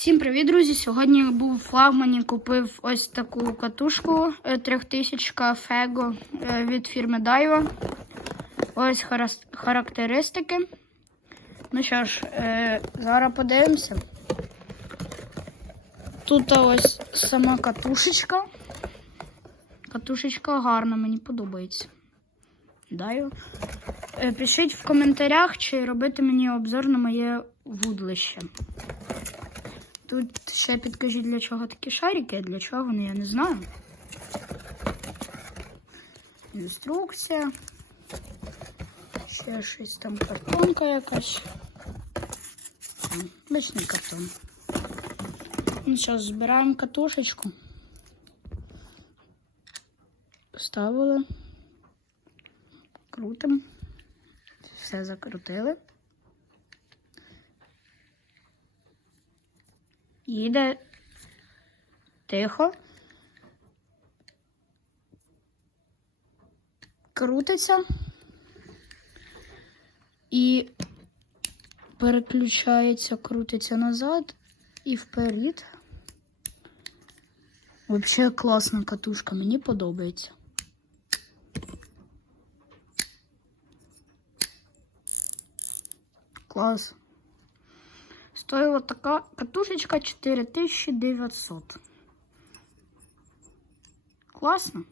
Всім привіт, друзі! Сьогодні був в флагмані, купив ось таку катушку е, 3000 Фего е, від фірми Daiwa. Ось характеристики. Ну що ж, е, зараз подивимося. Тут ось сама катушечка. Катушечка гарна, мені подобається. Е, Пишіть в коментарях, чи робити мені обзор на моє вудлище. Тут ще підкажіть, для чого такі шарики, а для чого вони, я не знаю. Інструкція. Ще щось там картонка якась. Обичний картон. Ну що, збираємо катушечку. Поставили. Крутимо. Все закрутили. Їде тихо. Крутиться і переключається, крутиться назад і вперед. Взагалі класна катушка, мені подобається. Клас. Стоила така катушечка 4900. Класно.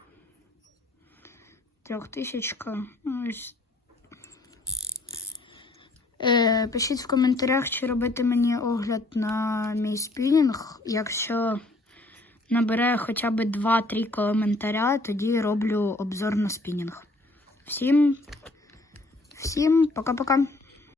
Трьохтисячка. Ну, ось. Е, пишіть в коментарях, чи робити мені огляд на мій спінінг. Якщо набере хоча б 2-3 коментаря, тоді роблю обзор на спінінг. Всім, всім пока-пока.